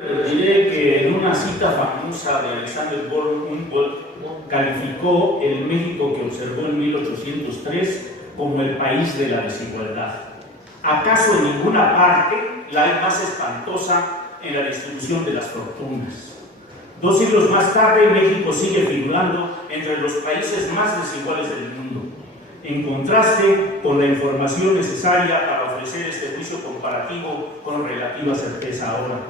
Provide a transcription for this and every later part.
Diré que en una cita famosa de Alexander von Humboldt calificó el México que observó en 1803 como el país de la desigualdad. ¿Acaso en ninguna parte la hay más espantosa en la distribución de las fortunas? 2 siglos más tarde, México sigue figurando entre los países más desiguales del mundo, en contraste con la información necesaria para ofrecer este juicio comparativo con relativa certeza ahora,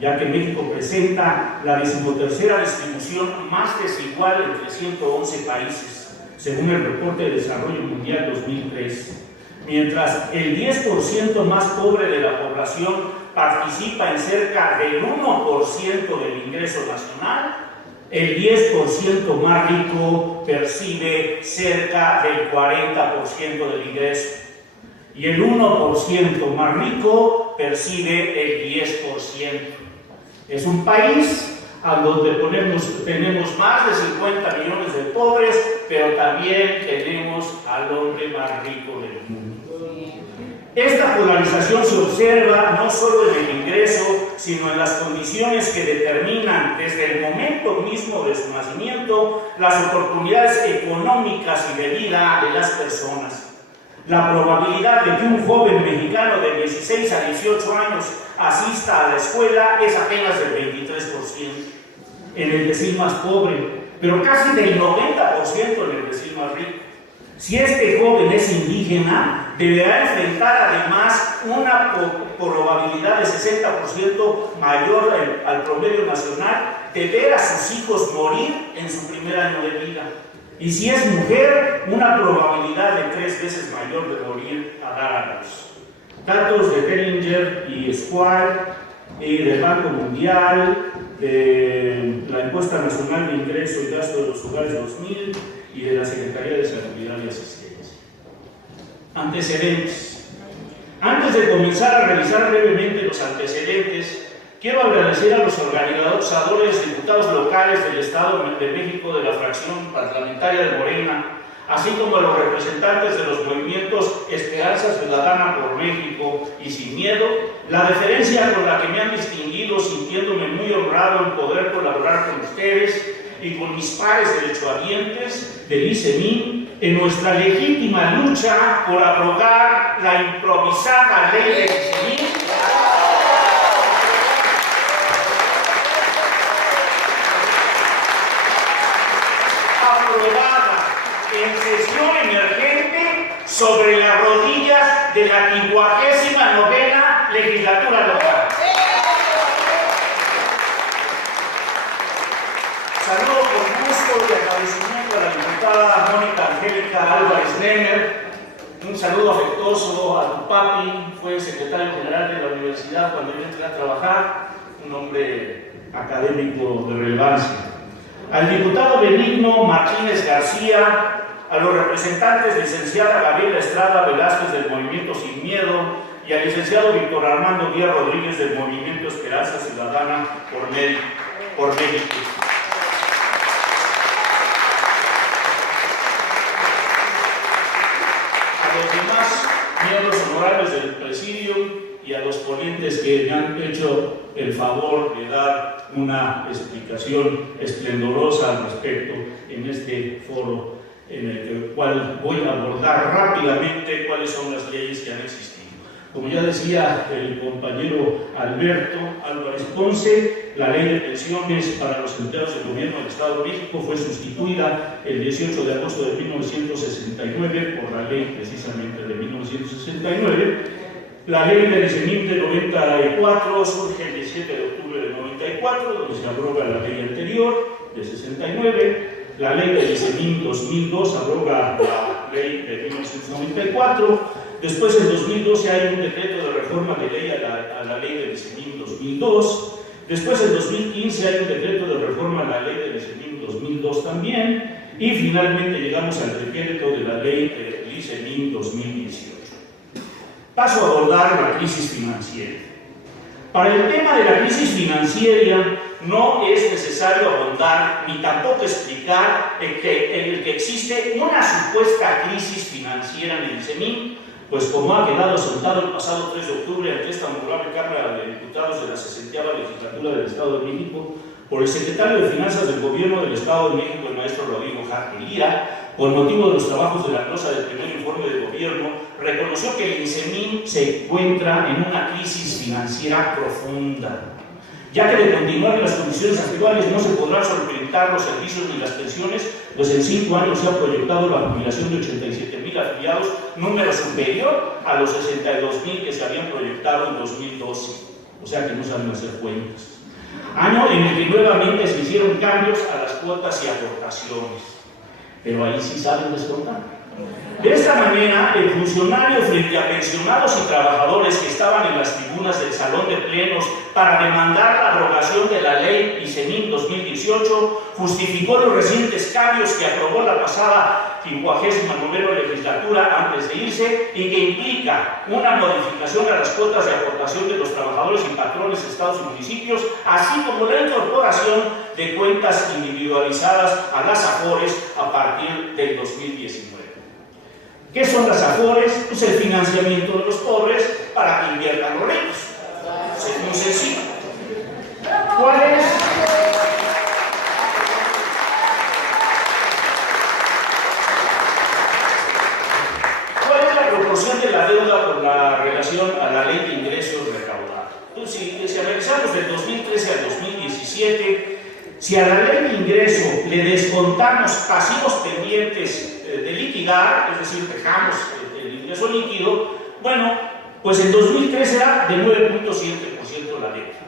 ya que México presenta la 13ª distribución más desigual entre 111 países, según el Reporte de Desarrollo Mundial 2003, mientras el 10% más pobre de la población participa en cerca del 1% del ingreso nacional, el 10% más rico percibe cerca del 40% del ingreso y el 1% más rico percibe el 10%. Es un país a donde tenemos más de 50 millones de pobres, pero también tenemos al hombre más rico del mundo. Esta polarización se observa no solo en el ingreso, sino en las condiciones que determinan desde el momento mismo de su nacimiento las oportunidades económicas y de vida de las personas. La probabilidad de que un joven mexicano de 16 a 18 años asista a la escuela es apenas del 23%, en el decil más pobre, pero casi del 90% en el decil más rico. Si este joven es indígena, deberá enfrentar además una probabilidad de 60% mayor al promedio nacional de ver a sus hijos morir en su primer año de vida. Y si es mujer, una probabilidad de 3 veces mayor de morir a dar a luz. Datos de Hellinger y Squire, del Banco Mundial, de la Encuesta Nacional de Ingreso y Gasto de los Hogares 2000 y de la Secretaría de Seguridad y Asistencia. Antecedentes. Antes de comenzar a revisar brevemente los antecedentes, quiero agradecer a los organizadores, diputados locales del Estado de México de la fracción parlamentaria de Morena, así como a los representantes de los movimientos Esperanza Ciudadana por México y Sin Miedo, la deferencia con la que me han distinguido, sintiéndome muy honrado en poder colaborar con ustedes y con mis pares derechohabientes del ICEMIN en nuestra legítima lucha por abrogar la improvisada ley del ICEMIN aprobada en sesión emergente sobre las rodillas de la 59ª legislatura local. Saludo con gusto y agradecimiento a la diputada Mónica Angélica Álvarez Nemer. Un saludo afectuoso a tu papi, fue secretario general de la universidad cuando yo entré a trabajar, un hombre académico de relevancia. Al diputado Benigno Martínez García, a los representantes licenciada Gabriela Estrada Velázquez del Movimiento Sin Miedo y al licenciado Víctor Armando Díaz Rodríguez del Movimiento Esperanza Ciudadana por México. A los demás miembros honorables del Presidium y a los ponentes que me han hecho el favor de dar una explicación esplendorosa al respecto en este foro, en el cual voy a abordar rápidamente cuáles son las leyes que han existido. Como ya decía el compañero Alberto Álvarez Ponce, la ley de pensiones para los empleados del gobierno del Estado de México fue sustituida el 18 de agosto de 1969 por la ley precisamente de 1969. La ley del ICEMIN de 94 surge el 17 de octubre de 94, donde se abroga la ley anterior de 69. La ley del ICEMIN 2002 abroga la ley de 1994. Después, en 2012, hay un decreto de reforma de ley a la ley del ICEMIN 2002. Después, en 2015, hay un decreto de reforma a la ley del ICEMIN 2002 también. Y finalmente llegamos al decreto de la ley del ICEMIN 2018. Paso a abordar la crisis financiera. Para el tema de la crisis financiera no es necesario abordar ni tampoco explicar que existe una supuesta crisis financiera en el ICEMIN, pues como ha quedado sentado el pasado 3 de octubre ante esta honorable Cámara de Diputados de la 60ª Legislatura del Estado de México, por el secretario de Finanzas del Gobierno del Estado de México, el maestro Rodrigo Jarquelía, por motivo de los trabajos de la glosa del primer informe del Gobierno, reconoció que el INSEMIN se encuentra en una crisis financiera profunda, ya que de continuar en las condiciones actuales no se podrán solventar los servicios ni las pensiones, pues en 5 años se ha proyectado la jubilación de 87,000 afiliados, número superior a los 62,000 que se habían proyectado en 2012, o sea que no saben hacer cuentas. Año en el que nuevamente se hicieron cambios a las cuotas y aportaciones, pero ahí sí saben descontar. De esta manera, el funcionario, frente a pensionados y trabajadores que estaban en las tribunas del Salón de Plenos para demandar la abrogación de la ley INSEMIN 2018, justificó los recientes cambios que aprobó la pasada 59ª legislatura antes de irse y que implica una modificación a las cuotas de aportación de los trabajadores y patrones, estados y municipios, así como la incorporación de cuentas individualizadas a las AFORES a partir del 2019. ¿Qué son las AFORES? Pues el financiamiento de los pobres para que inviertan los ricos. Es muy sencillo. ¿Cuál es? ¿Cuál es la proporción de la deuda por la relación a la ley de ingresos recaudados? Pues si analizamos del 2013 al 2017, si a la ley de ingreso le descontamos pasivos pendientes de liquidar, es decir, dejamos el ingreso líquido, bueno, pues en 2013 era de 9.7% la deuda.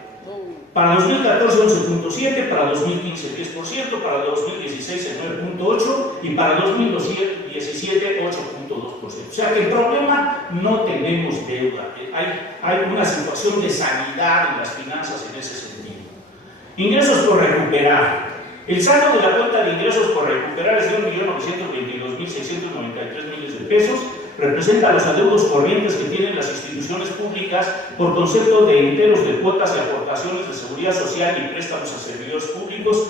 Para 2014 11.7%, para 2015 10%, para 2016 el 9.8% y para 2017 8.2%. O sea que el problema no tenemos deuda, hay una situación de sanidad en las finanzas en ese sentido. Ingresos por recuperar. El saldo de la cuenta de ingresos por recuperar es de 1.922.693 millones de pesos, representa los adeudos corrientes que tienen las instituciones públicas por concepto de enteros de cuotas y aportaciones de seguridad social y préstamos a servidores públicos,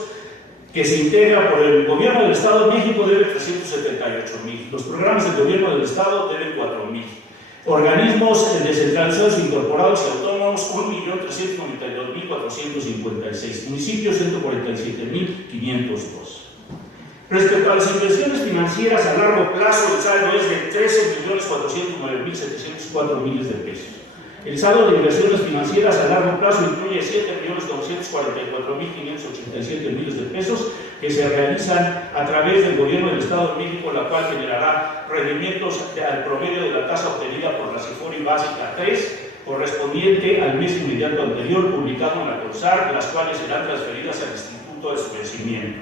que se integra por el Gobierno del Estado de México debe 378,000, los programas del Gobierno del Estado deben 4,000. Organismos descentralizados, incorporados y autónomos, 1.392.456. Municipios, 147.502. Respecto a las inversiones financieras a largo plazo, el saldo es de 13.409.704 millones de pesos. El saldo de inversiones financieras a largo plazo incluye 7.944.587 millones de pesos que se realizan a través del Gobierno del Estado de México, la cual generará rendimientos al promedio de la tasa obtenida por la CIFORI básica 3, correspondiente al mes inmediato anterior, publicado en la CONSAR, las cuales serán transferidas al Instituto de su Crecimiento.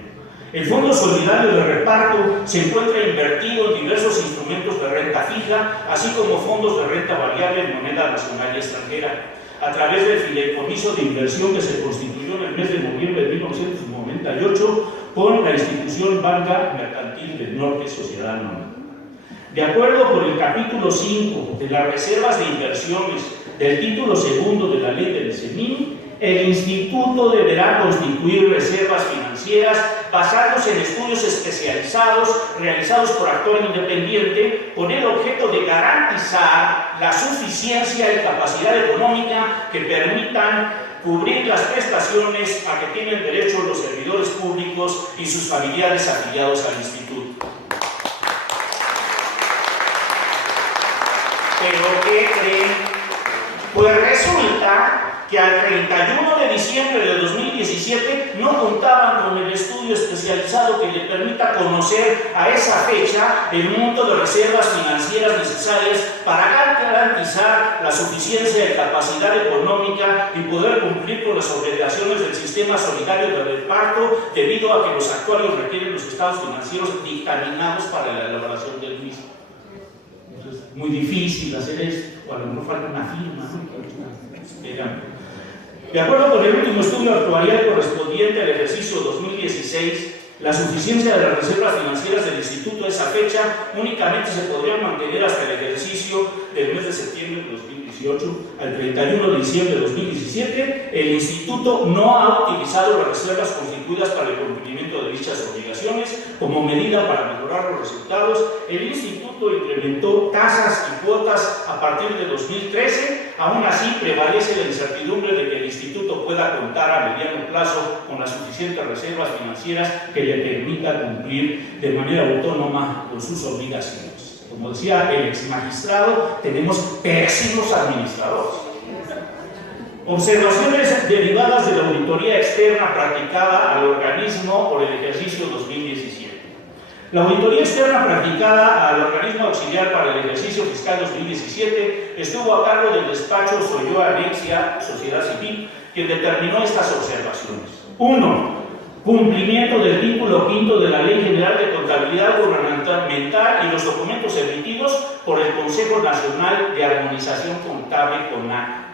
El Fondo Solidario de Reparto se encuentra invertido en diversos instrumentos de renta fija, así como fondos de renta variable en moneda nacional y extranjera, a través del fideicomiso de inversión que se constituyó en el mes de noviembre de 1998 con la institución Banca Mercantil del Norte Sociedad Anónima. De acuerdo con el capítulo 5 de las reservas de inversiones del título 2 de la ley del INSEMIN, el instituto deberá constituir reservas financieras basándose en estudios especializados realizados por actor independiente con el objeto de garantizar la suficiencia y capacidad económica que permitan cubrir las prestaciones a que tienen derecho los servidores públicos y sus familiares afiliados al instituto. ¿Pero qué creen? Pues resulta que al 31 de diciembre de 2017 no contaban con el estudio especializado que le permita conocer a esa fecha el monto de reservas financieras necesarias para garantizar la suficiencia de capacidad económica y poder cumplir con las obligaciones del sistema solidario de reparto, debido a que los actuarios requieren los estados financieros dictaminados para la elaboración del mismo. Entonces, muy difícil hacer esto, o a lo mejor falta una firma, ¿no? De acuerdo con el último estudio actuarial correspondiente al ejercicio 2016, La suficiencia de las reservas financieras del Instituto a esa fecha únicamente se podría mantener hasta el ejercicio del mes de septiembre de 2018 al 31 de diciembre de 2017. El Instituto no ha utilizado las reservas constituidas para el cumplimiento de dichas obligaciones. Como medida para mejorar los resultados, el Instituto incrementó tasas y cuotas a partir de 2013. Aún así, prevalece la incertidumbre de que el Instituto pueda contar a mediano plazo con las suficientes reservas financieras que le permita cumplir de manera autónoma con sus obligaciones. Como decía el ex magistrado, tenemos pésimos administradores. Observaciones derivadas de la auditoría externa practicada al organismo por el ejercicio 2017. La auditoría externa practicada al organismo auxiliar para el ejercicio fiscal 2017 estuvo a cargo del despacho Solloa Nexia Sociedad Civil, quien determinó estas observaciones. 1. Cumplimiento del título quinto de la Ley General de Contabilidad Gubernamental y los documentos emitidos por el Consejo Nacional de Armonización Contable, CONAC.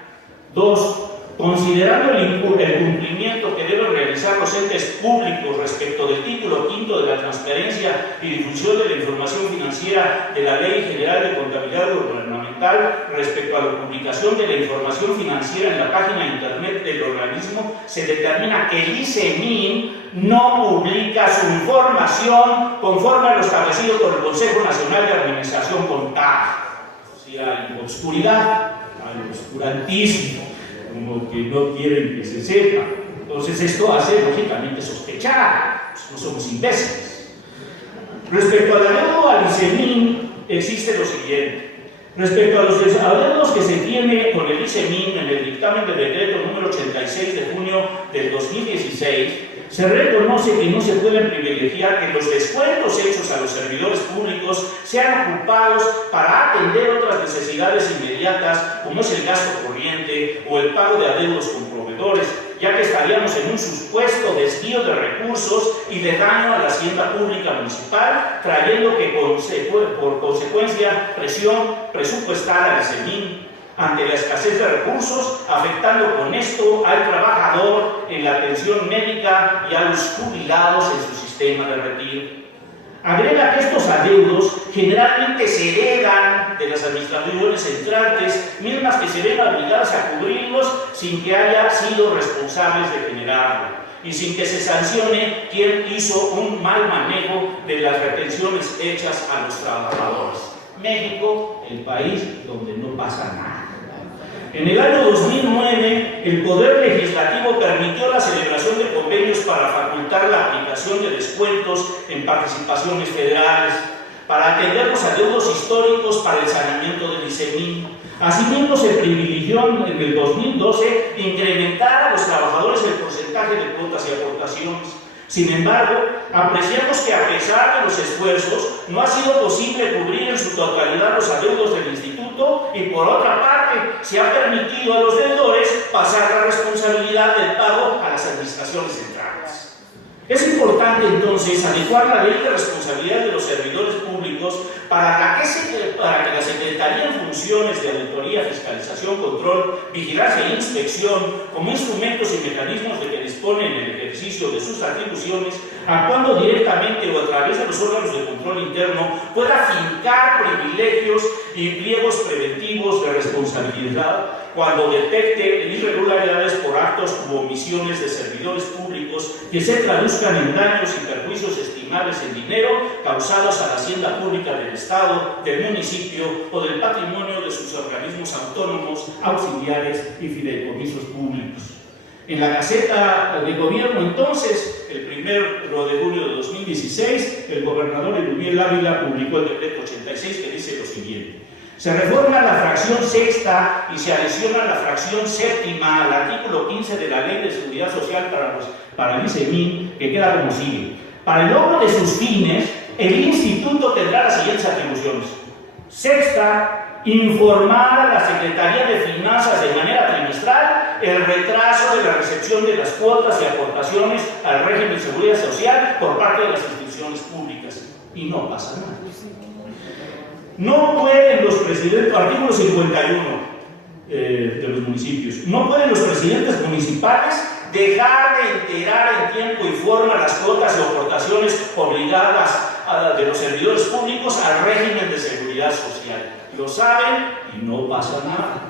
2. Considerando el cumplimiento que deben realizar los entes públicos respecto del título quinto de la transparencia y difusión de la información financiera de la Ley General de Contabilidad Gubernamental respecto a la publicación de la información financiera en la página de internet del organismo, se determina que el ICEMIN no publica su información conforme a lo establecido por el Consejo Nacional de Armonización Contable. O sea, hay obscuridad, hay oscurantismo, como que no quieren que se sepa. Entonces esto hace lógicamente sospechar, pues no somos imbéciles. Respecto al adeudo al ICEMIN existe lo siguiente. Respecto a los adeudos que se tiene con el ICEMIN en el dictamen del decreto número 86 de junio del 2016, se reconoce que no se pueden privilegiar que los descuentos hechos a los servidores públicos sean ocupados para atender otras necesidades inmediatas, como es el gasto corriente o el pago de adeudos con proveedores, ya que estaríamos en un supuesto desvío de recursos y de daño a la hacienda pública municipal, trayendo que por consecuencia presión presupuestal al ICEMIN ante la escasez de recursos, afectando con esto al trabajador en la atención médica y a los jubilados en su sistema de retiro. Agrega que estos adeudos generalmente se heredan de las administraciones entrantes, mismas que se ven obligadas a cubrirlos sin que haya sido responsables de generarlo y sin que se sancione quien hizo un mal manejo de las retenciones hechas a los trabajadores. México, el país donde no pasa nada. En el año 2009, el Poder Legislativo permitió la celebración de convenios para facultar la aplicación de descuentos en participaciones federales, para atender los adeudos históricos para el saneamiento del ICEMIN. Asimismo, se privilegió en el 2012 incrementar a los trabajadores el porcentaje de cuotas y aportaciones. Sin embargo, apreciamos que a pesar de los esfuerzos, no ha sido posible cubrir en su totalidad los adeudos del Instituto y por otra parte, se ha permitido a los deudores pasar la responsabilidad del pago a las administraciones centrales. Es importante entonces adecuar la ley de responsabilidad de los servidores públicos para que la Secretaría en funciones de auditoría, fiscalización, control, vigilancia e inspección, como instrumentos y mecanismos de que disponen en el ejercicio de sus atribuciones, actuando directamente o a través de los órganos de control interno, pueda fincar privilegios y pliegos preventivos de responsabilidad cuando detecte irregularidades por actos u omisiones de servidores públicos que se traduzcan en daños y perjuicios estimables en dinero causados a la hacienda pública del Estado, del municipio o del patrimonio de sus organismos autónomos, auxiliares y fideicomisos públicos. En la Gaceta de Gobierno, entonces, el 1 de julio de 2016, el gobernador Erubiel Ávila publicó el decreto 86 que dice lo siguiente. Se reforma la fracción sexta y se adiciona la fracción séptima al artículo 15 de la Ley de Seguridad Social para el ICEMIN, que queda como sigue. Para el logro de sus fines, el Instituto tendrá las siguientes atribuciones. Sexta, informar a la Secretaría de Finanzas de manera trimestral el retraso de la recepción de las cuotas y aportaciones al régimen de seguridad social por parte de las instituciones públicas. Y no pasa nada. No pueden los presidentes, artículo 51 de los municipios, no pueden los presidentes municipales dejar de enterar en tiempo y forma las cuotas y aportaciones obligadas de los servidores públicos al régimen de seguridad social. Lo saben y no pasa nada.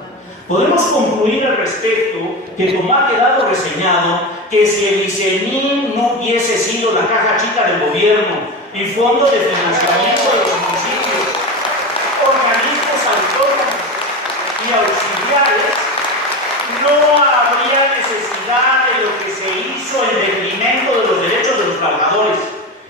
Podemos concluir al respecto que, como ha quedado reseñado, que si el ICEMIN no hubiese sido la caja chica del gobierno y fondo de financiamiento de los municipios, organismos autónomos y auxiliares, no habría necesidad de lo que se hizo en detrimento de los derechos de los trabajadores.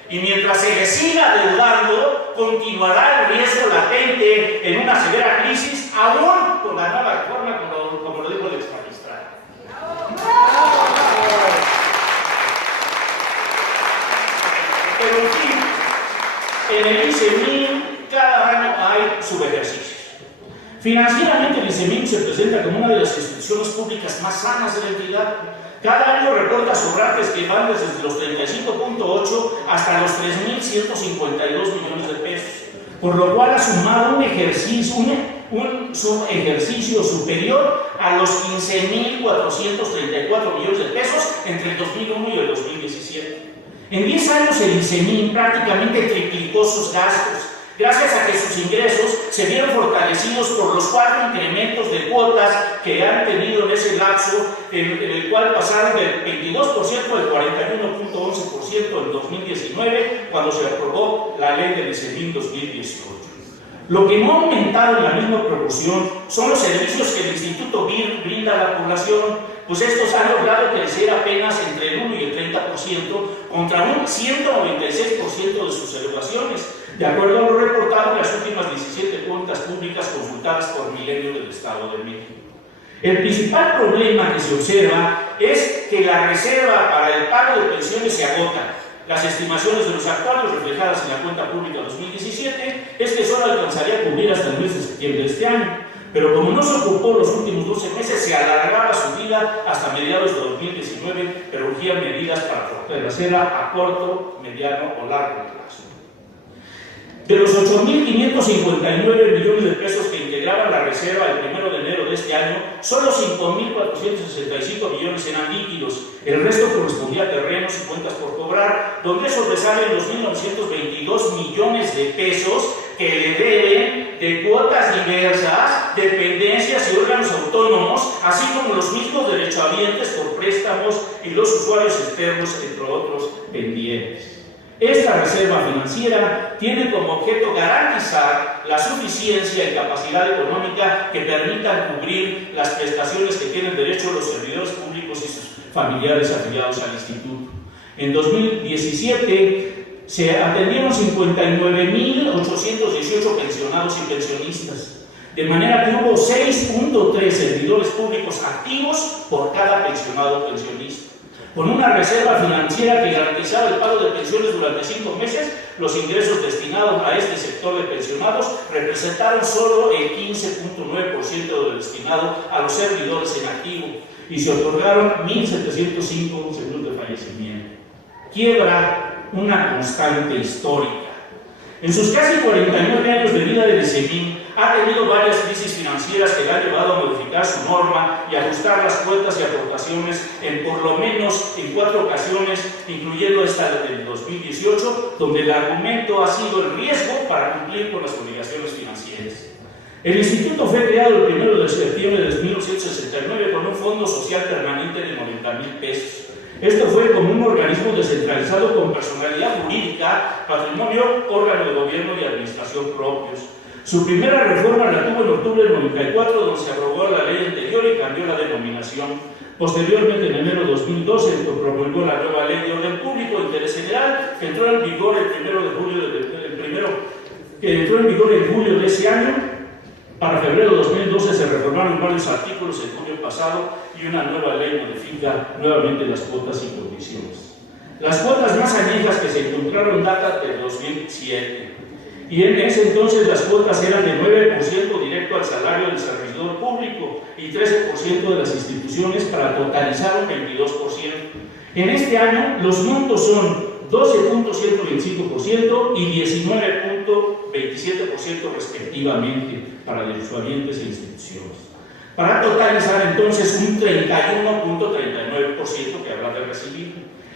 Y mientras se le siga adeudando, continuará el riesgo latente en una severa crisis, aún con la nueva reforma, como lo dijo el exmagistrado. Pero en fin, en el ICEMIN cada año hay subejercicios. Financieramente el ICEMIN se presenta como una de las instituciones públicas más sanas de la entidad. Cada año reporta sobrantes que van desde los 35.8 hasta los 3.152 millones de pesos, por lo cual ha sumado un subejercicio superior a los 15.434 millones de pesos entre el 2001 y el 2017. En 10 años el ICEMIN prácticamente triplicó sus gastos, gracias a que sus ingresos se vieron fortalecidos por los 4 incrementos de cuotas que han tenido en ese lapso, en el cual pasaron del 22% al 41.11% en 2019, cuando se aprobó la ley del ICEMIN 2018. Lo que no ha aumentado en la misma proporción son los servicios que el Instituto brinda a la población, pues estos han logrado crecer apenas entre el 1 y el 30%, contra un 196% de sus elevaciones, de acuerdo a lo reportado en las últimas 17 cuentas públicas consultadas por Milenio del Estado de México. El principal problema que se observa es que la reserva para el pago de pensiones se agota. Las estimaciones de los actuarios reflejadas en la cuenta pública 2017 es que solo alcanzaría a cubrir hasta el mes de septiembre de este año, pero como no se ocupó los últimos 12 meses, se alargaba su vida hasta mediados de 2019, pero urgían medidas para fortalecerla a corto, mediano o largo plazo. De los 8.559 millones de pesos que integraban la reserva el 1 de enero de este año, solo 5.465 millones eran líquidos. El resto correspondía a terrenos y cuentas por cobrar, donde sobresalen los 1.922 millones de pesos que le deben de cuotas diversas, dependencias y órganos autónomos, así como los mismos derechohabientes por préstamos y los usuarios externos, entre otros pendientes. Esta reserva financiera tiene como objeto garantizar la suficiencia y capacidad económica que permitan cubrir las prestaciones que tienen derecho los servidores públicos y sus familiares afiliados al instituto. En 2017 se atendieron 59.818 pensionados y pensionistas, de manera que hubo 6.3 servidores públicos activos por cada pensionado o pensionista. Con una reserva financiera que garantizaba el pago de pensiones durante 5 meses, los ingresos destinados a este sector de pensionados representaron solo el 15.9% de lo destinado a los servidores en activo y se otorgaron 1.705 seguros de fallecimiento. Quiebra una constante histórica. En sus casi 49 años de vida del ICEMIN, ha tenido varias crisis financieras que le han llevado a modificar su norma y ajustar las cuentas y aportaciones en por lo menos en 4 ocasiones, incluyendo esta del 2018, donde el argumento ha sido el riesgo para cumplir con las obligaciones financieras. El instituto fue creado el 1 de septiembre de 1969 con un fondo social permanente de 90,000 pesos. Esto fue como un organismo descentralizado con personalidad jurídica, patrimonio, órgano de gobierno y administración propios. Su primera reforma la tuvo en octubre del 94, donde se aprobó la ley anterior y cambió la denominación. Posteriormente, en enero de 2012, promulgó la nueva ley de orden público de interés general, que entró en vigor el 1 de julio de ese año. Para febrero de 2012 se reformaron varios artículos en junio pasado y una nueva ley modifica nuevamente las cuotas y condiciones. Las cuotas más añejas que se encontraron datan del 2007 y en ese entonces las cuotas eran de 9% directo al salario del servidor público y 13% de las instituciones para totalizar un 22%. En este año los montos son 12.125% y 19.27% respectivamente para derechohabientes e instituciones, para totalizar entonces un 31.39% que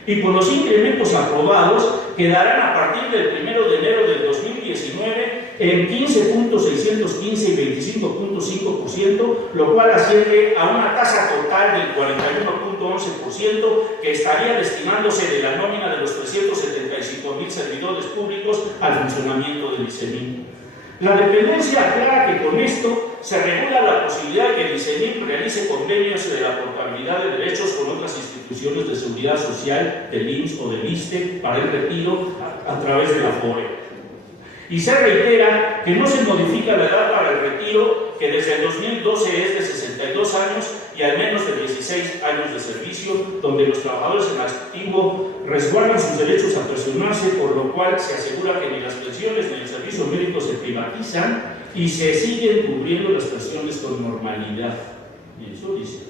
y por los incrementos aprobados quedarán a partir del 1 de enero del 2019 en 15.615 y 25.5%, lo cual asciende a una tasa total del 41.11% que estaría destinándose de la nómina de los 375,000 servidores públicos al funcionamiento del ICEMIN. La dependencia aclara que con esto se regula la posibilidad de que el ICEMIN realice convenios de la portabilidad de derechos con otras instituciones de seguridad social, del IMSS o del ISSSTE para el retiro a través de la FORE. Y se reitera que no se modifica la edad para el retiro, que desde el 2012 es de 62 años y al menos de 16 años de servicio, donde los trabajadores en activo resguardan sus derechos a pensionarse, por lo cual se asegura que ni las pensiones ni el servicio médico se privatizan y se siguen cubriendo las pensiones con normalidad. Y eso dice.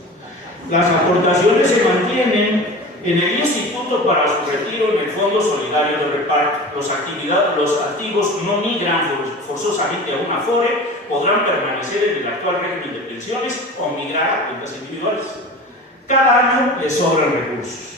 Las aportaciones se mantienen en el Instituto para su retiro en el Fondo Solidario de Reparto. Los activos no migran forzosamente a una FORE, podrán permanecer en el actual régimen de pensiones o migrar a cuentas individuales. Cada año les sobran recursos.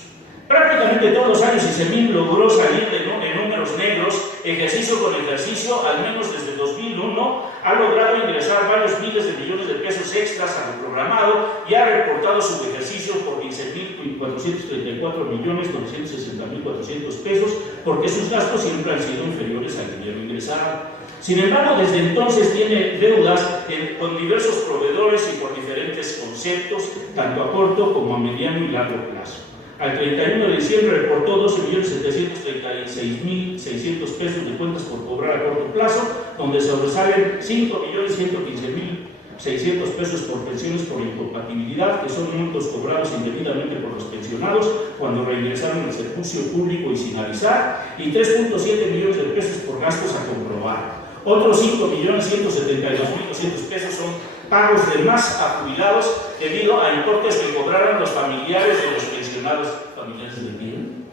Prácticamente todos los años ICEMIN logró salir de números negros, ejercicio con ejercicio, al menos desde 2001, ha logrado ingresar varios miles de millones de pesos extras a lo programado y ha reportado su ejercicio por 15.434.960.400 pesos, porque sus gastos siempre han sido inferiores al dinero ingresado. Sin embargo, desde entonces tiene deudas con diversos proveedores y por diferentes conceptos, tanto a corto como a mediano y largo plazo. Al 31 de diciembre reportó 12.736.600 pesos de cuentas por cobrar a corto plazo, donde sobresalen 5.115.600 pesos por pensiones por incompatibilidad, que son montos cobrados indebidamente por los pensionados cuando reingresaron al servicio público y sin avisar, y 3.7 millones de pesos por gastos a comprobar. Otros 5.172.200 pesos son pagos de más a jubilados debido a importes que cobraron los familiares de los pensionados, familiares de bien,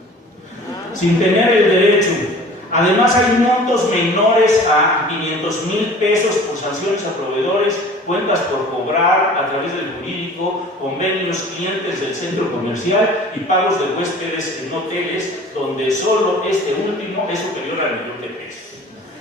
sin tener el derecho. Además, hay montos menores a 500,000 pesos por sanciones a proveedores, cuentas por cobrar a través del jurídico, convenios, clientes del centro comercial y pagos de huéspedes en hoteles, donde solo este último es superior al 1.000.000 de pesos.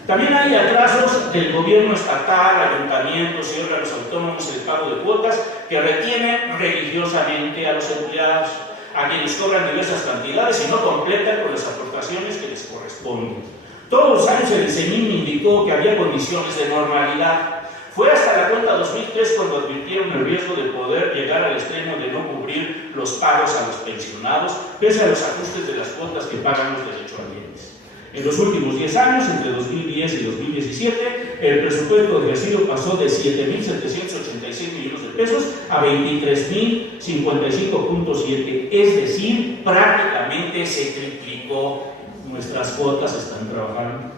También hay atrasos del gobierno estatal, ayuntamientos y órganos autónomos en el pago de cuotas que retienen religiosamente a los empleados, a quienes cobran diversas cantidades y no completan con las aportaciones que les corresponden. Todos los años el ICEMIN indicó que había condiciones de normalidad. Fue hasta la cuenta 2003 cuando advirtieron el riesgo de poder llegar al extremo de no cubrir los pagos a los pensionados, pese a los ajustes de las cuotas que pagan los derechohabientes. En los últimos 10 años, entre 2010 y 2017, el presupuesto ejercido pasó de 7.786 millones de pesos a 23.055.7, es decir, prácticamente se triplicó. Nuestras cuotas están trabajando.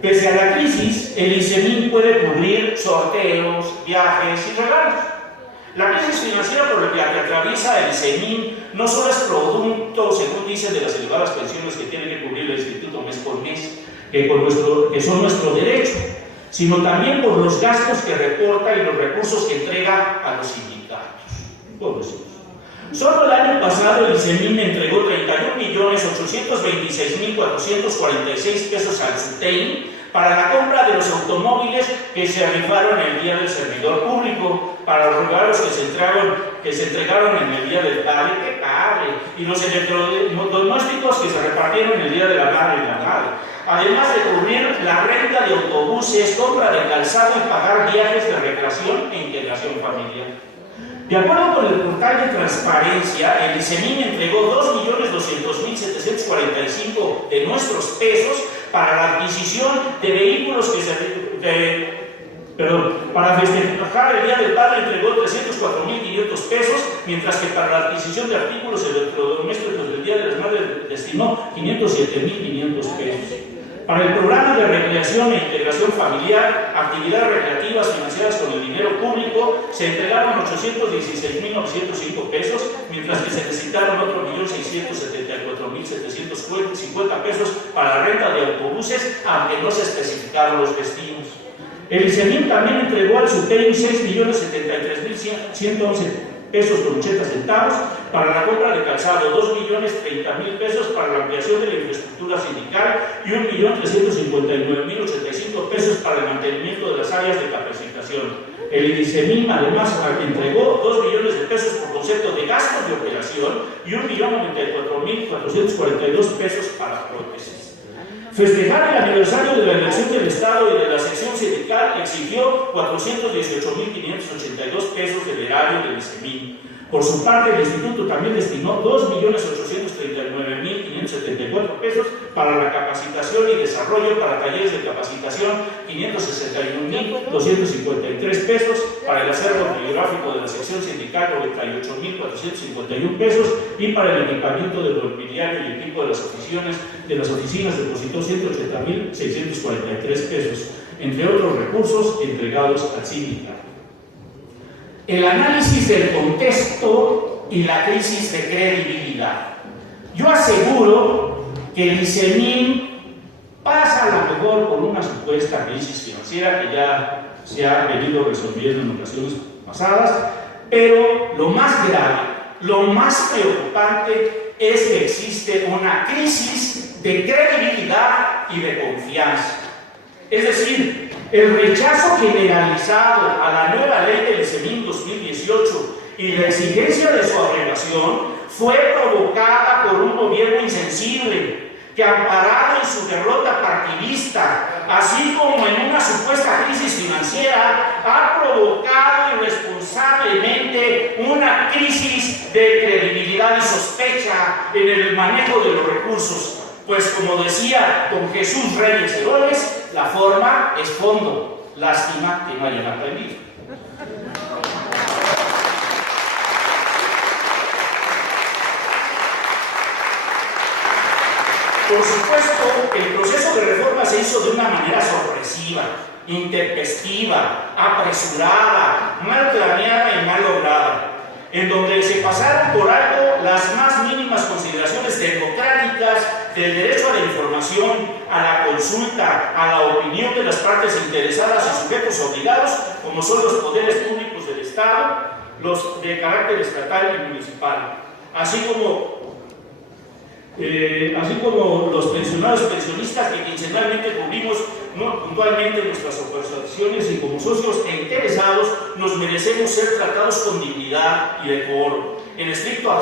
Pese a la crisis, el ICEMIN puede cubrir sorteos, viajes y regalos. La crisis financiera por la que atraviesa el ICEMIN no solo es producto, según dicen, de las elevadas pensiones que tiene que cubrir el Instituto mes por mes, que son nuestro derecho, sino también por los gastos que reporta y los recursos que entrega a los sindicatos. Pobrecitos. Solo el año pasado el ICEMIN entregó 31.826.446 pesos al SUTEIN para la compra de los automóviles que se rifaron el Día del Servidor Público, para los regalos que se entregaron en el Día del Padre, ¡qué padre!, y los electrodomésticos que se repartieron el Día de la Madre y la Madre, además de cubrir la renta de autobuses, compra de calzado y pagar viajes de recreación e integración familiar. De acuerdo con el portal de transparencia, el ICEMIN entregó 2.200.745 de nuestros pesos para la adquisición de vehículos para festejar el Día del Padre entregó 304.500 pesos, mientras que para la adquisición de artículos electrodomésticos del Día de las Madres destinó 507.500 pesos. Para el programa de recreación e integración familiar, actividades recreativas financiadas con el dinero público, se entregaron 816.905 pesos, mientras que se necesitaron otros 1.674.750 pesos para la renta de autobuses, aunque no se especificaron los destinos. El ICEMIN también entregó al SUTEIN 6.073.111 pesos con 80 centavos para la compra de calzado, 2.030.000 pesos para la ampliación de la infraestructura sindical y 1.359.085 pesos para el mantenimiento de las áreas de capacitación. El INICEMIN además entregó 2 millones de pesos por concepto de gastos de operación y 1.094.442 pesos para prótesis. Festejar el aniversario de la elección del Estado y de la sección sindical exigió 418.582 pesos del erario del INICEMIN. Por su parte, el Instituto también destinó 2.839.574 pesos para la capacitación y desarrollo para talleres de capacitación, 561.253 pesos, para el acervo bibliográfico de la sección sindical, 98.451 pesos, y para el equipamiento del mobiliario y equipo de las oficinas depositó 180.643 pesos, entre otros recursos entregados al sindicato. El análisis del contexto y la crisis de credibilidad. Yo aseguro que el INICEMIN pasa a lo mejor por una supuesta crisis financiera que ya se ha venido resolviendo en ocasiones pasadas, pero lo más grave, lo más preocupante es que existe una crisis de credibilidad y de confianza. Es decir, el rechazo generalizado a la nueva ley del INICEMIN 2018 y la exigencia de su abrogación fue provocada por un gobierno insensible que, amparado en su derrota partidista, así como en una supuesta crisis financiera, ha provocado irresponsablemente una crisis de credibilidad y sospecha en el manejo de los recursos. Pues como decía don Jesús Reyes Heroles, la forma es fondo. Lástima que no hayan aprendido. Por supuesto, el proceso de reforma se hizo de una manera sorpresiva, intempestiva, apresurada, mal planeada y mal lograda, en donde se pasaron por alto las más mínimas consideraciones democráticas del derecho a la información, a la consulta, a la opinión de las partes interesadas y sujetos obligados, como son los poderes públicos del Estado, los de carácter estatal y municipal, así como los pensionistas que quincenalmente cubrimos puntualmente nuestras operaciones, y como socios e interesados nos merecemos ser tratados con dignidad y decoro, en estricto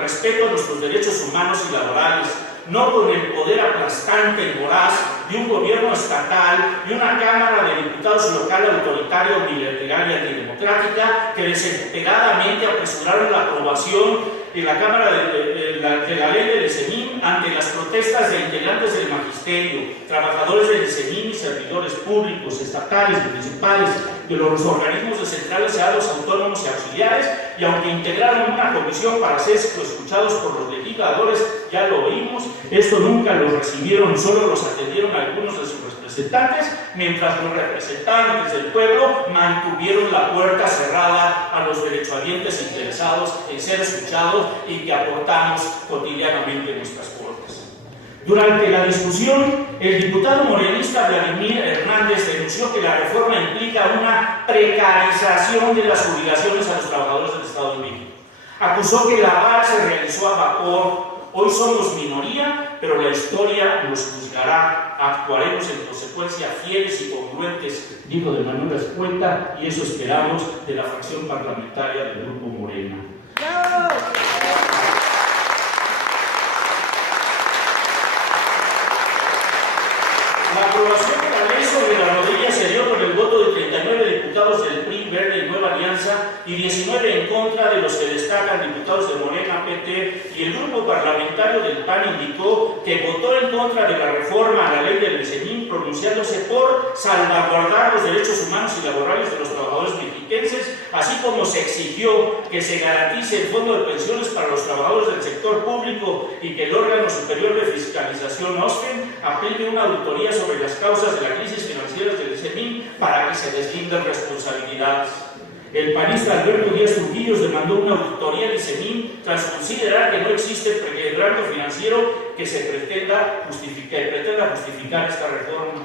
respeto a nuestros derechos humanos y laborales, no con el poder aplastante y voraz de un gobierno estatal y una Cámara de Diputados local autoritaria, unilateral y antidemocrática que desesperadamente apresuraron la aprobación de la Cámara de la ley del INICEMIN ante las protestas de integrantes del magisterio, trabajadores del INICEMIN y servidores públicos, estatales, municipales, de los organismos descentralizados, autónomos y auxiliares, y aunque integraron una comisión para ser escuchados por los legisladores, ya lo oímos, esto nunca lo recibieron, solo los atendieron algunos de sus representantes, mientras los representantes del pueblo mantuvieron la puerta cerrada a los derechohabientes interesados en ser escuchados y que aportamos cotidianamente en nuestras cortes. Durante la discusión, el diputado morenista Vladimir Hernández denunció que la reforma implica una precarización de las obligaciones a los trabajadores del Estado de México. Acusó que la aval se realizó a vapor. Hoy somos minoría, pero la historia nos juzgará. Actuaremos en consecuencia fieles y congruentes, dijo de manera escueta, y eso esperamos de la fracción parlamentaria del Grupo Morena. La aprobación de la ley sobre la rodilla se dio con el voto de 39 diputados del PRI, Verde y Nueva Alianza y 19 en contra, de los que destacan diputados de Morena, PT, y el grupo parlamentario del PAN indicó que votó en contra de la reforma a la ley del INICEMIN, pronunciándose por salvaguardar los derechos humanos y laborales de los trabajadores mexiquenses, así como se exigió que se garantice el fondo de pensiones para los trabajadores del sector público y que el órgano superior de fiscalización, OSFEN, aplique una auditoría sobre las causas de la crisis financiera del INICEMIN para que se deslinden responsabilidades. El panista Alberto Díaz Trujillo demandó una auditoría del INICEMIN tras considerar que no existe quebranto financiero que pretenda justificar esta reforma.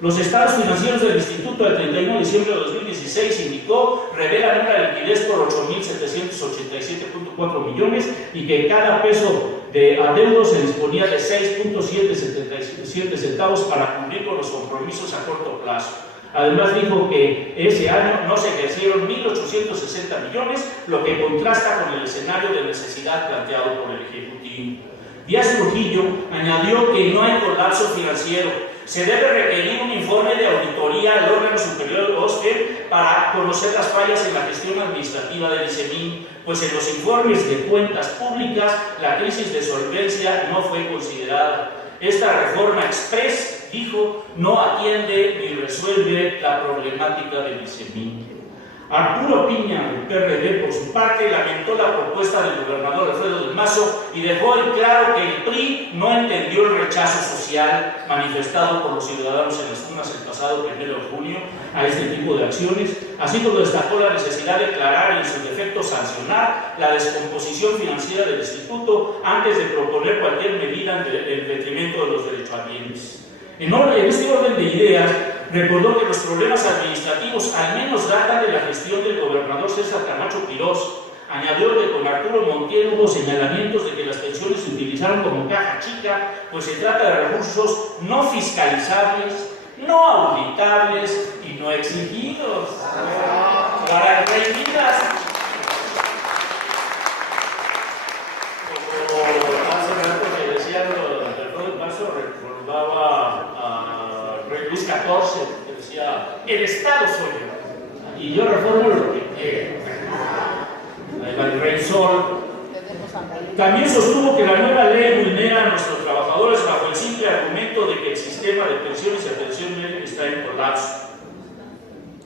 Los estados financieros del Instituto del 31 de diciembre de 2016 indicó, revelan una liquidez por 8.787.4 millones y que cada peso de adeudo se disponía de 6.777 centavos para cumplir con los compromisos a corto plazo. Además dijo que ese año no se ejercieron 1.860 millones, lo que contrasta con el escenario de necesidad planteado por el Ejecutivo. Díaz Trujillo añadió que no hay colapso financiero. Se debe requerir un informe de auditoría al órgano superior OSFE para conocer las fallas en la gestión administrativa del ICEMIN, pues en los informes de cuentas públicas la crisis de solvencia no fue considerada. Esta reforma express, dijo, no atiende ni resuelve la problemática del ICEMIN. Arturo Piña, del PRD, por su parte, lamentó la propuesta del gobernador Alfredo del Mazo y dejó en claro que el PRI no entendió el rechazo social manifestado por los ciudadanos en las urnas el pasado 1 de junio a este tipo de acciones, así como destacó la necesidad de aclarar y en su defecto sancionar la descomposición financiera del instituto antes de proponer cualquier medida en detrimento de los derechohabientes. En este orden de ideas, recordó que los problemas administrativos al menos datan de la gestión del gobernador César Camacho Quirós. Añadió que con Arturo Montiel hubo señalamientos de que las pensiones se utilizaron como caja chica, pues se trata de recursos no fiscalizables, no auditables y no exigidos. Para reivindicar, como hace rato que decía Alfredo Mazo, recordaba a Luis XIV, que decía, el Estado soy yo, y yo reformo lo que quiero. Ahí va el Rey Sol. También sostuvo que la nueva ley vulnera a nuestros trabajadores bajo el simple argumento de que el sistema de pensiones y atención está en colapso.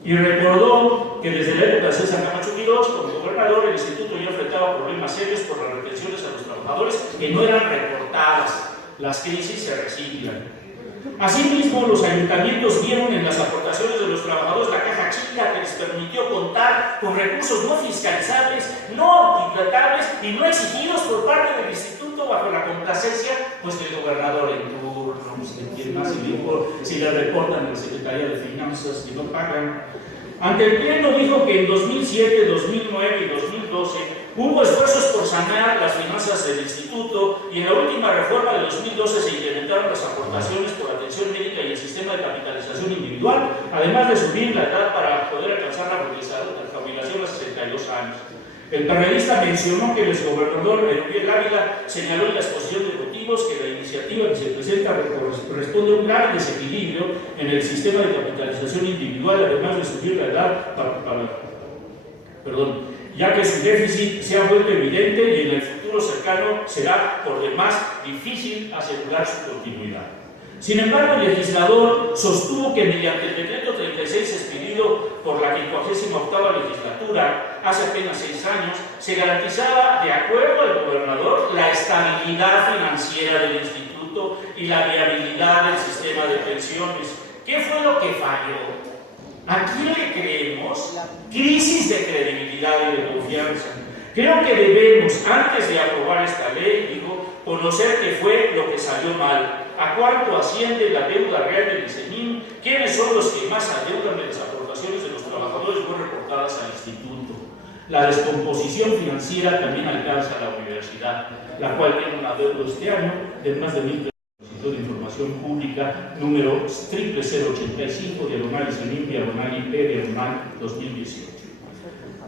Y recordó que desde la época de César Camacho Quirós, como gobernador, el instituto ya enfrentaba problemas serios por las retenciones a los trabajadores que no eran reportadas. Las crisis se reciclan. Asimismo, los ayuntamientos vieron en las aportaciones de los trabajadores la caja chica que les permitió contar con recursos no fiscalizables, no auditables y no exigidos por parte del instituto bajo la complacencia pues del gobernador en turno, ¿quién más? Si le reportan a la Secretaría de Finanzas y no pagan. Ante el Pleno dijo que en 2007, 2009 y 2012 hubo esfuerzos por sanear las finanzas del instituto y en la última reforma de 2012 se incrementaron las aportaciones por atención médica y el sistema de capitalización individual, además de subir la edad para poder alcanzar la jubilación a 62 años. El periodista mencionó que el exgobernador Erubiel Ávila señaló en la exposición de motivos que la iniciativa que se presenta responde a un gran desequilibrio en el sistema de capitalización individual, además de subir la edad ya que su déficit se ha vuelto evidente y en el futuro cercano será por demás difícil asegurar su continuidad. Sin embargo, el legislador sostuvo que mediante el decreto 36 expedido por la 58ª legislatura, hace apenas 6 años, se garantizaba, de acuerdo al gobernador, la estabilidad financiera del instituto y la viabilidad del sistema de pensiones. ¿Qué fue lo que falló? ¿A quién le creemos? Crisis de credibilidad y de confianza. Creo que debemos, antes de aprobar esta ley, conocer qué fue lo que salió mal, a cuánto asciende la deuda real del ICEMIN, quiénes son los que más adeudan de las aportaciones de los trabajadores no reportadas al instituto. La descomposición financiera también alcanza a la universidad, la cual tiene un adeudo este año de más de 1.000 de información pública número 00085 /ICEMIN /IP 2018.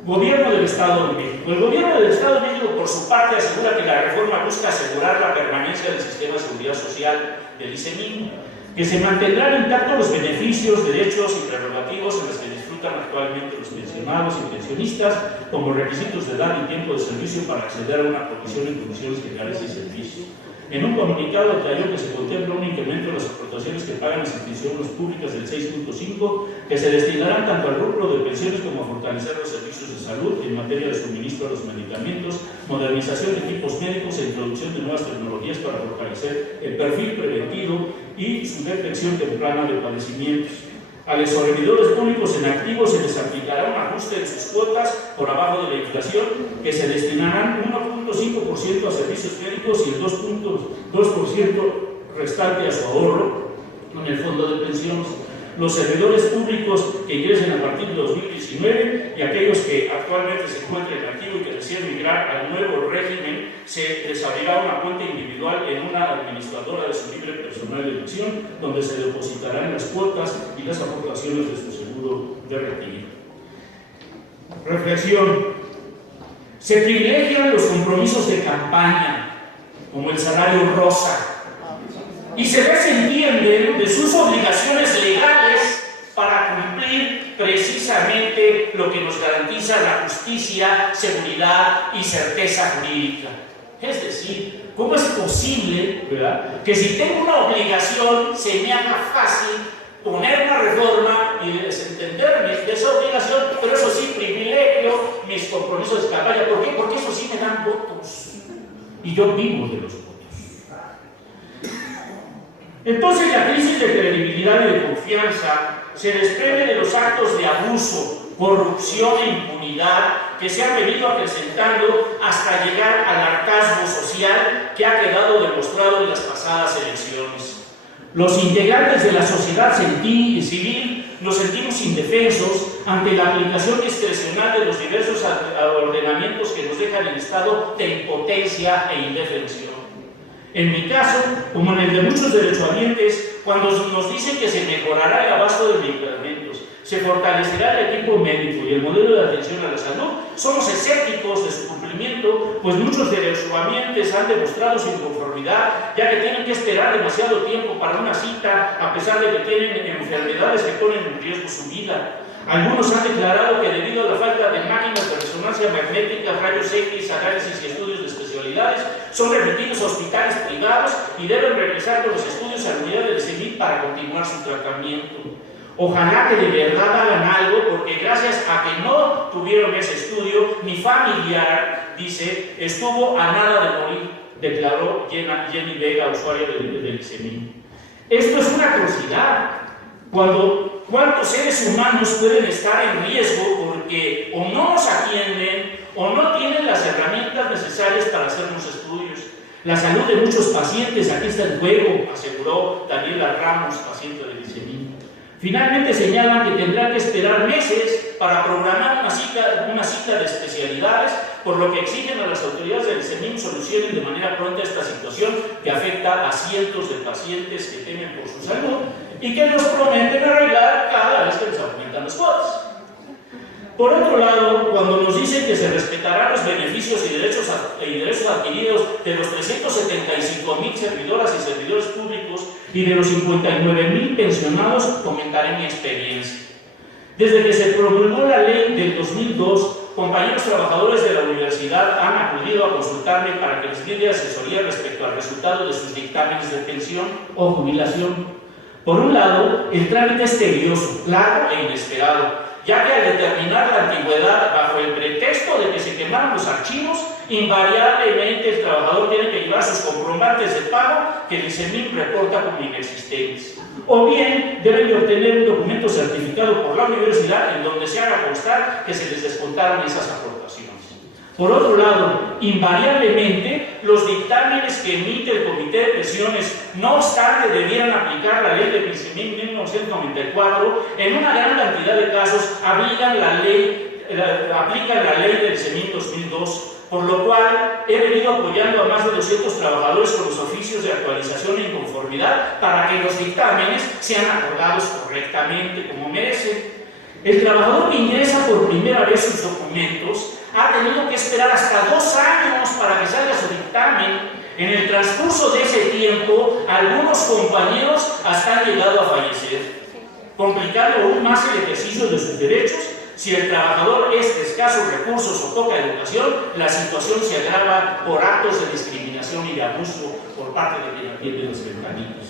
Gobierno del Estado de México. El Gobierno del Estado de México, por su parte, asegura que la reforma busca asegurar la permanencia del sistema de seguridad social del ICEMIN, que se mantendrán intactos los beneficios, derechos y prerrogativos en los que disfrutan actualmente los pensionados y pensionistas, como requisitos de edad y tiempo de servicio para acceder a una provisión en condiciones generales de servicio. En un comunicado detalló que se contempla un incremento de las aportaciones que pagan las instituciones públicas del 6.5, que se destinarán tanto al rubro de pensiones como a fortalecer los servicios de salud en materia de suministro a los medicamentos, modernización de equipos médicos e introducción de nuevas tecnologías para fortalecer el perfil preventivo y su detección temprana de padecimientos. A los servidores públicos en activo se les aplicará un ajuste en sus cuotas por abajo de la inflación, que se destinarán 1.5% a servicios médicos y el 2% restante a su ahorro en el fondo de pensiones. los servidores públicos que ingresen a partir de 2019 y aquellos que actualmente se encuentren en activo y que deciden migrar al nuevo régimen, se les abrirá una cuenta individual en una administradora de su libre personal de elección, donde se depositarán las cuotas y las aportaciones de su seguro de retiro. Reflexión. Se privilegian los compromisos de campaña, como el salario rosa, y se desentienden de sus obligaciones legales para cumplir precisamente lo que nos garantiza la justicia, seguridad y certeza jurídica. Es decir, ¿cómo es posible, verdad, que si tengo una obligación se me haga fácil poner una reforma y desentenderme de esa obligación, pero eso sí, privilegio mis compromisos de campaña? ¿Por qué? Porque eso sí me dan votos. Y yo vivo de los votos. Entonces la crisis de credibilidad y de confianza se desprende de los actos de abuso, corrupción e impunidad que se han venido acrecentando hasta llegar al hartazgo social que ha quedado demostrado en las pasadas elecciones. Los integrantes de la sociedad civil nos sentimos indefensos ante la aplicación discrecional de los diversos ordenamientos que nos dejan en estado de impotencia e indefensión. En mi caso, como en el de muchos derechohabientes, cuando nos dicen que se mejorará el abasto de medicamentos, se fortalecerá el equipo médico y el modelo de atención a la salud, somos escépticos de su cumplimiento, pues muchos derechohabientes han demostrado su inconformidad, ya que tienen que esperar demasiado tiempo para una cita, a pesar de que tienen enfermedades que ponen en riesgo su vida. Algunos han declarado que debido a la falta de máquinas de resonancia magnética, rayos X, análisis y estudios de especialidades, son remitidos a hospitales privados y deben regresar con los estudios a la unidad del CENIT para continuar su tratamiento. Ojalá que de verdad hagan algo, porque gracias a que no tuvieron ese estudio, mi familiar, dice, estuvo a nada de morir, declaró Jenny Vega, usuaria del CENIT. Esto es una atrocidad. ¿Cuántos seres humanos pueden estar en riesgo porque o no nos atienden o no tienen las herramientas necesarias para hacernos estudios? La salud de muchos pacientes aquí está en juego, aseguró Daniela Ramos, paciente del ICEMIN. Finalmente señalan que tendrán que esperar meses para programar una cita de especialidades, por lo que exigen a las autoridades del ICEMIN solucionen de manera pronta esta situación que afecta a cientos de pacientes que temen por su salud y que nos prometen arreglar cada vez que les aumentan las cuotas. Por otro lado, cuando nos dicen que se respetarán los beneficios y derechos adquiridos de los 375,000 servidoras y servidores públicos y de los 59,000 pensionados, comentaré mi experiencia. Desde que se promulgó la ley del 2002, compañeros trabajadores de la universidad han acudido a consultarme para que les brinde asesoría respecto al resultado de sus dictámenes de pensión o jubilación. Por un lado, el trámite es tedioso, largo e inesperado, ya que al determinar la antigüedad bajo el pretexto de que se quemaron los archivos, invariablemente el trabajador tiene que llevar sus comprobantes de pago que el ICEMIN reporta como inexistentes. O bien deben de obtener un documento certificado por la universidad en donde se haga constar que se les descontaron esas aportaciones. Por otro lado, invariablemente, los dictámenes que emite el Comité de Pensiones, no obstante debieran aplicar la ley de Pensión 1994, en una gran cantidad de casos aplican la ley del CENIT 2002, por lo cual he venido apoyando a más de 200 trabajadores con los oficios de actualización e inconformidad para que los dictámenes sean acordados correctamente como merecen. El trabajador que ingresa por primera vez sus documentos ha tenido que esperar hasta 2 años para que salga su dictamen. En el transcurso de ese tiempo, algunos compañeros hasta han llegado a fallecer, complicando aún más el ejercicio de sus derechos. Si el trabajador es de escasos recursos o poca educación, la situación se agrava por actos de discriminación y de abuso por parte de quien atiende los ventanillos.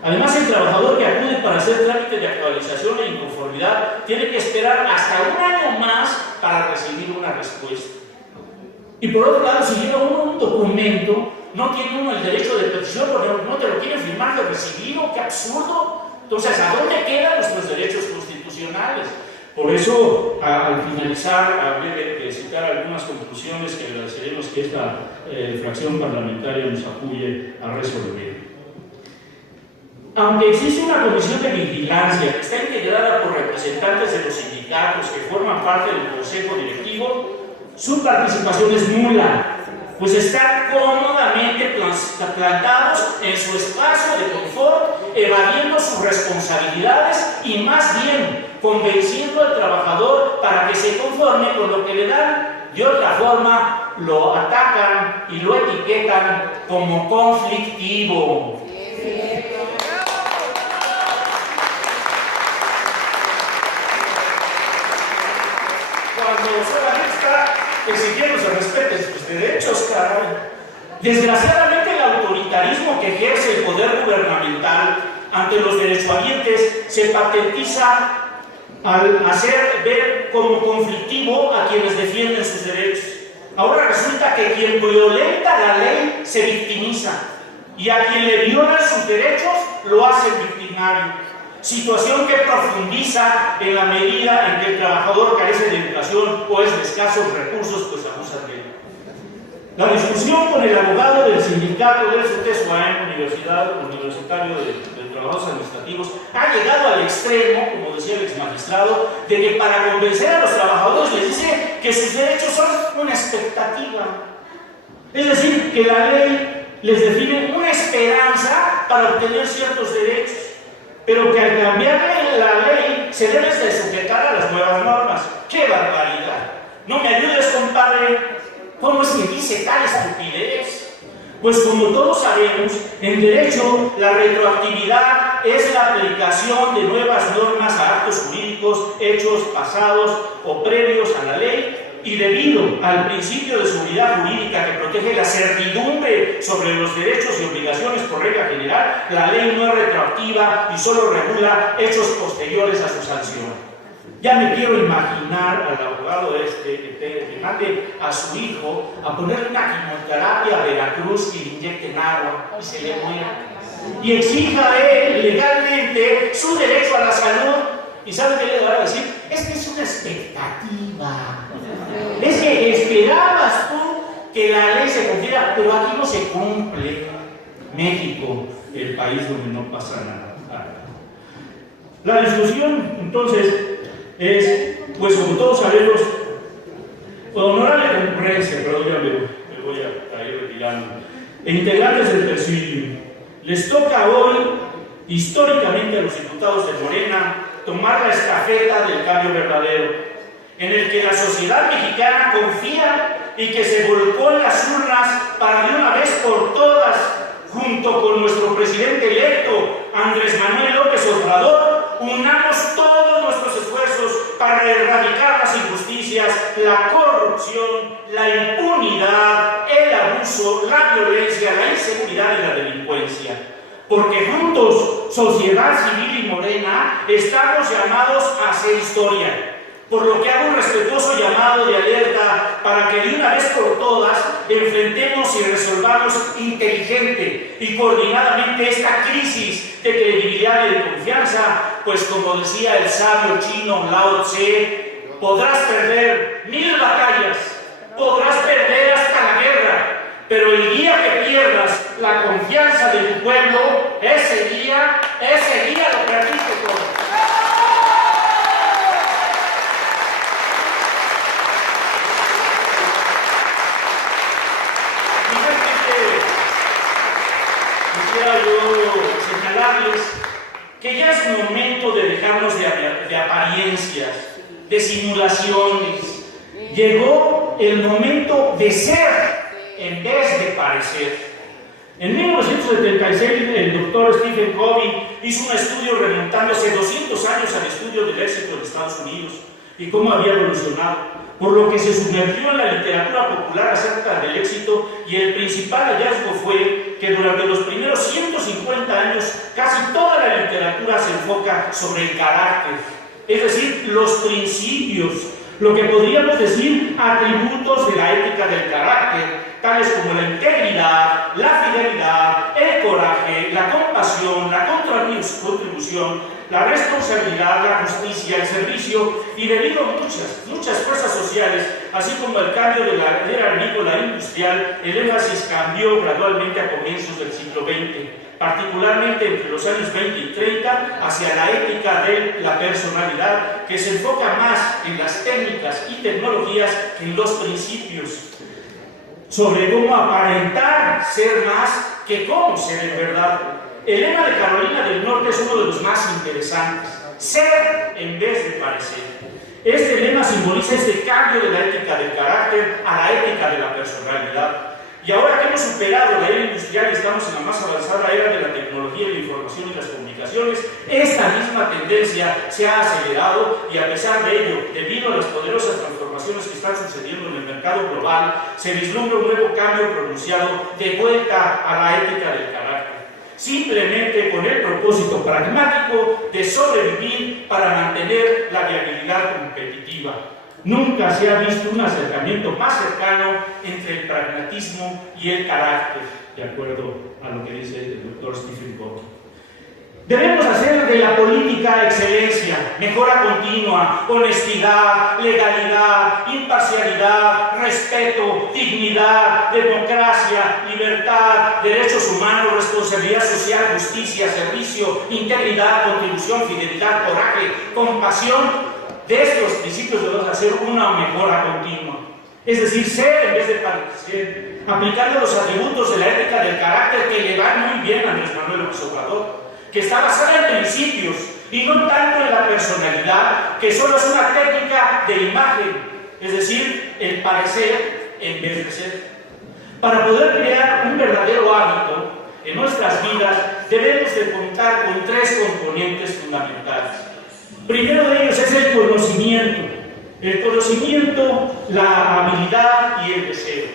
Además, el trabajador que acude para hacer trámite de actualización e inconformidad tiene que esperar hasta 1 año más para recibir una respuesta. Y por otro lado, si lleva uno un documento, no tiene uno el derecho de petición porque no te lo quieren firmar de recibido. ¡Qué absurdo! Entonces, ¿a dónde quedan nuestros derechos constitucionales? Por eso, al finalizar, habré de citar algunas conclusiones que agradeceremos que esta fracción parlamentaria nos apoye a resolver. Aunque existe una comisión de vigilancia que está integrada por representantes de los sindicatos que forman parte del consejo directivo, su participación es nula, pues están cómodamente plantados en su espacio de confort, evadiendo sus responsabilidades y más bien convenciendo al trabajador para que se conforme con lo que le dan. De otra forma, lo atacan y lo etiquetan como conflictivo. Cuando solamente está exigiendo que se respeten sus derechos, caray. Desgraciadamente, el autoritarismo que ejerce el poder gubernamental ante los derechohabientes se patentiza al hacer ver como conflictivo a quienes defienden sus derechos. Ahora resulta que quien violenta la ley se victimiza y a quien le violan sus derechos lo hace victimario. Situación que profundiza en la medida en que el trabajador carece de educación o es de escasos recursos, pues abusan de él. La discusión con el abogado del sindicato del CETESUAEM, Universitario de Trabajadores Administrativos, ha llegado al extremo, como decía el exmagistrado, de que para convencer a los trabajadores les dice que sus derechos son una expectativa. Es decir, que la ley les define una esperanza para obtener ciertos derechos, pero que al cambiarle la ley se debe de sujetar a las nuevas normas. ¡Qué barbaridad! No me ayudes, compadre. ¿Cómo es que dice tal estupidez? Pues como todos sabemos, en derecho la retroactividad es la aplicación de nuevas normas a actos jurídicos, hechos pasados o previos a la ley, y debido al principio de seguridad jurídica que protege la certidumbre sobre los derechos y obligaciones por regla general, la ley no es retroactiva y solo regula hechos posteriores a su sanción. Ya me quiero imaginar al abogado que mande a su hijo a ponerle una quimioterapia a Veracruz y le inyecten agua y se le muera. Y exija a él legalmente su derecho a la salud. ¿Y sabe qué le va a decir? Es que es una expectativa. Es que esperabas tú que la ley se cumpliera, pero aquí no se cumple. México, el país donde no pasa nada. La discusión, entonces, es, pues como todos sabemos, honorable concurrencia, pero ya me voy a ir retirando, e integrantes del presidio, les toca hoy, históricamente a los diputados de Morena, tomar la estafeta del cambio verdadero, en el que la sociedad mexicana confía y que se volcó en las urnas para de una vez por todas, junto con nuestro presidente electo, Andrés Manuel López Obrador, unamos todos nuestros esfuerzos para erradicar las injusticias, la corrupción, la impunidad, el abuso, la violencia, la inseguridad y la delincuencia. Porque juntos, sociedad civil y Morena, estamos llamados a hacer historia. Por lo que hago un respetuoso llamado de alerta para que de una vez por todas enfrentemos y resolvamos inteligente y coordinadamente esta crisis de credibilidad y de confianza, pues como decía el sabio chino Lao Tse, podrás perder 1000 batallas, podrás perder hasta la guerra, pero el día que pierdas la confianza de tu pueblo, ese día lo perdiste todo. Que ya es momento de dejarnos de apariencias, de simulaciones. Llegó el momento de ser en vez de parecer. En 1976 el doctor Stephen Covey hizo un estudio remontándose 200 años al estudio del éxito de Estados Unidos y cómo había evolucionado, por lo que se sumergió en la literatura popular acerca del éxito, y el principal hallazgo fue que durante los primeros 150 años casi toda la literatura se enfoca sobre el carácter, es decir, los principios, lo que podríamos decir atributos de la ética del carácter, tales como la integridad, la fidelidad, el coraje, la compasión, la su contribución, la responsabilidad, la justicia, el servicio y debido a muchas fuerzas sociales, así como el cambio de la era agrícola industrial, el énfasis cambió gradualmente a comienzos del siglo XX, particularmente entre los años 20 y 30, hacia la ética de la personalidad, que se enfoca más en las técnicas y tecnologías que en los principios, sobre cómo aparentar ser más que cómo ser en verdad. El lema de Carolina del Norte es uno de los más interesantes: ser en vez de parecer. Este lema simboliza este cambio de la ética del carácter a la ética de la personalidad. Y ahora que hemos superado la era industrial y estamos en la más avanzada era de la tecnología, la información y las comunicaciones, esta misma tendencia se ha acelerado y a pesar de ello, debido a las poderosas transformaciones que están sucediendo en el mercado global, se vislumbra un nuevo cambio pronunciado de vuelta a la ética del carácter, simplemente con el propósito pragmático de sobrevivir para mantener la viabilidad competitiva. Nunca se ha visto un acercamiento más cercano entre el pragmatismo y el carácter, de acuerdo a lo que dice el doctor Stephen Hawking. Debemos hacer de la política excelencia, mejora continua, honestidad, legalidad, imparcialidad, respeto, dignidad, democracia, libertad, derechos humanos, responsabilidad social, justicia, servicio, integridad, contribución, fidelidad, coraje, compasión. De estos principios debemos hacer una mejora continua, es decir, ser en vez de parecer, aplicando los atributos de la ética del carácter que le van muy bien a Andrés Manuel López Obrador, que está basada en principios y no tanto en la personalidad, que solo es una técnica de imagen, es decir, el parecer en vez de ser. Para poder crear un verdadero hábito en nuestras vidas, debemos de contar con tres componentes fundamentales. Primero de ellos es el conocimiento. El conocimiento, la habilidad y el deseo.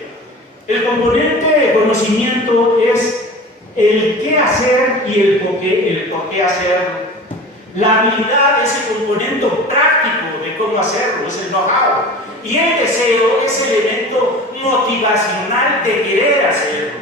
El componente de conocimiento es el qué hacer y el por qué hacerlo. La habilidad es el componente práctico de cómo hacerlo, es el know-how. Y el deseo es el elemento motivacional de querer hacerlo.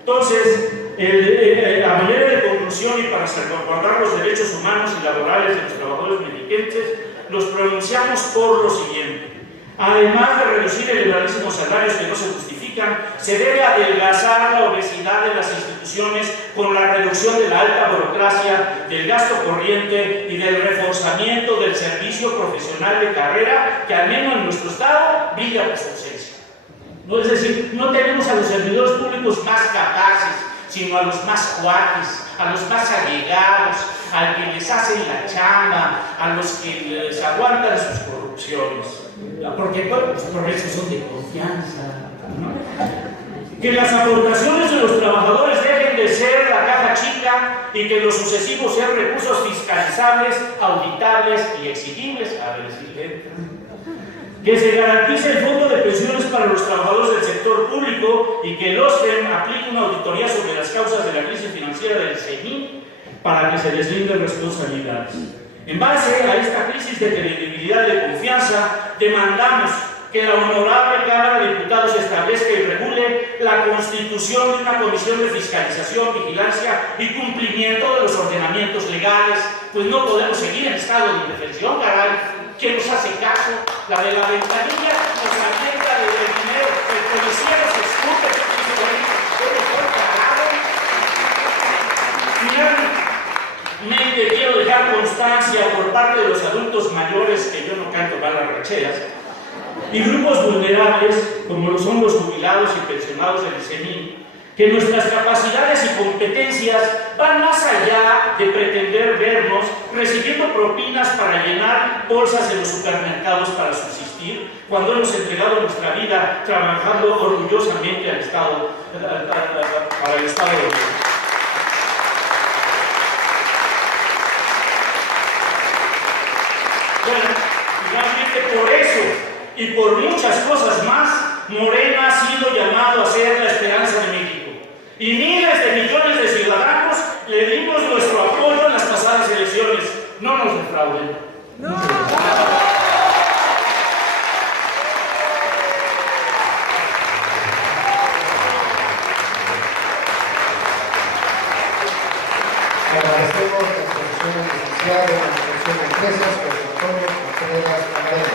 Entonces, a manera de conclusión y para salvaguardar los derechos humanos y laborales de los trabajadores mexiquenses, nos pronunciamos por lo siguiente. Además de reducir elevadísimos salarios que no se justifican, se debe adelgazar la obesidad de las instituciones con la reducción de la alta burocracia, del gasto corriente y del reforzamiento del servicio profesional de carrera que al menos en nuestro estado brilla por su ausencia. ¿No? Es decir, no tenemos a los servidores públicos más capaces, sino a los más cuates, a los más allegados, a que les hacen la chamba, a los que les aguantan sus corrupciones. Porque por eso son de confianza, ¿no? Que las aportaciones de los trabajadores dejen de ser la caja chica y que los sucesivos sean recursos fiscalizables, auditables y exigibles. A ver si que se garantice el fondo de pensiones para los trabajadores del sector público y que el OSFEM aplique una auditoría sobre las causas de la crisis financiera del CENIN para que se deslinden responsabilidades. En base a esta crisis de credibilidad y de confianza, demandamos que la honorable Cámara de Diputados establezca y regule la constitución de una comisión de fiscalización, vigilancia y cumplimiento de los ordenamientos legales, pues no podemos seguir en estado de indefensión, caray. ¿Quién nos hace caso? La de la ventanilla nos alimenta del dinero, el policía nos escupe, Finalmente quiero dejar constancia por parte de los adultos mayores, que yo no canto balas racheras, y grupos vulnerables, como lo son los jubilados y pensionados del CENIN, que nuestras capacidades y competencias van más allá de pretender vernos recibiendo propinas para llenar bolsas en los supermercados para subsistir, cuando hemos entregado nuestra vida trabajando orgullosamente al Estado, para el Estado de México. Bueno, finalmente por eso y por muchas cosas más, Morena ha sido llamado a ser la esperanza de México. Y miles de millones de ciudadanos le dimos nuestro apoyo en las pasadas elecciones. No nos defrauden. No. Agradecemos Universidad de Administración de Empresas, José Antonio Contreras Camarena.